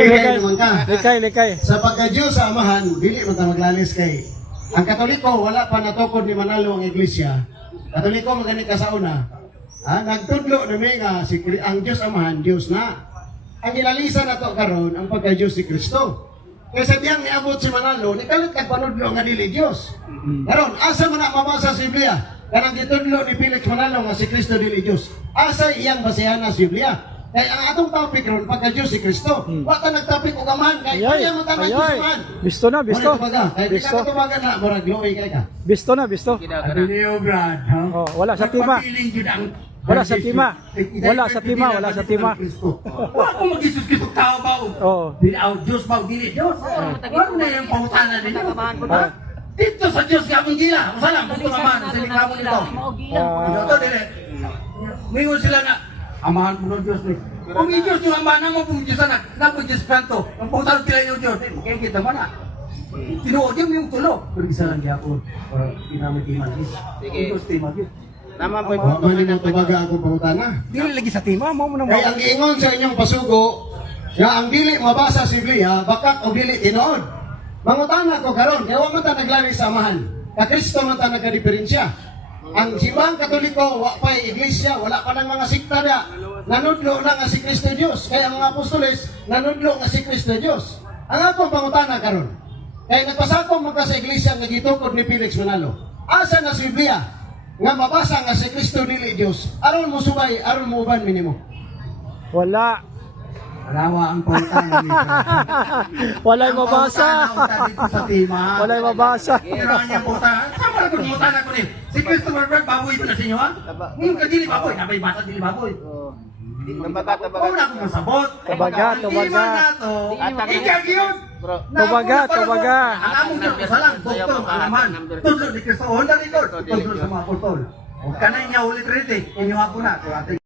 Likay. Sa pagka-Diyos sa amahan, dili man ta maglalis kay ang Katoliko wala pa natukod ni Manalo ang iglesia. Katoliko magani ka sa una. Nagtudlo na may nga ang Diyos amahan, Diyos na. Ang ilalisan na to karon ang pagka-Diyos si Kristo. Kaya diyang niabot si Manalo, nikalit kagpanudlo nga dili Diyos. Karon asa man na mabasa sa Biblia? Kanang gitudlo ni Felix Manalo nga si Kristo dili Diyos. Asa iyang basehan sa Biblia? Kaya ang atong topic ron pagka-Diyos si Kristo. Wa ta nagtopic og amahan kay kaya mo ta nagtusuhan. Bisto na. Kaya di ka tumagan na murag loy kay ka. Bisto na. Abi niyo Brad, ha? Oh, wala sa tima. Wala sa tima. Wa ko mag-isus kisog tao ba? Oh. Dili Diyos ba? Dili Diyos. Wa na yung pangutana ninyo. Dito sa Diyos kamong gila. Masalam, buto naman sa likamo nito. Ito dili. Mingon sila na amahan po ng Diyos. Kung i-Diyos yung amahan mo pong Diyos anak, na po Diyos Santo, ang putalo tila yung Diyos, kaya kita man na. Tinuod yung tulo. Pero isa lang yapon, pinamit timagis. Diyos timagis. Naman po. Mani mo tumaga akong pangutana. Dili lagi sa tima, mo nang Kaya ang giingon sa inyong pasugo, nga ang dili mabasa sa Biblia, bakak o dili tinuod. Mangutana ko karon, kaya wa man ta naglari sa amahan. Ka Kristo man ta nagka-diferensya. Ang simbang Katoliko, wa pa'y iglesia, wala pa ng mga sikta na. Nanudlo na nga si Kristo Diyos. Kaya ang mga apostoles, nanudlo nga si Kristo Diyos. Ang akong pangutana karon. Kaya nagpasakong magka sa iglesia nga gitukod ni Felix Manalo. Asa na sa Biblia nga mabasa nga si Kristo dili Diyos. Aron mo subay, aron mo uban minimo. Wala. Alawa ang pangutana ni Wala'y mabasa. sa tima. Wala'y mabasa. Kailangan niya puta. Saan ba itong putana ko ni? Si Christopher Bird, baboy ito na sa inyo ha? Ngayon ka dili baboy. Nabay basa dili baboy. Tabaga. Huwag na akong masabot. Tabaga. Hindi man na to. Ikaw yun. Tabaga. Ang among Diyos, isa lang. Doktor, alaman. Tudlo ni Kristo. Honda record. Tudlo sa mga apostol. Huwag ka na niya ulit-ulit eh. Inyo ako na.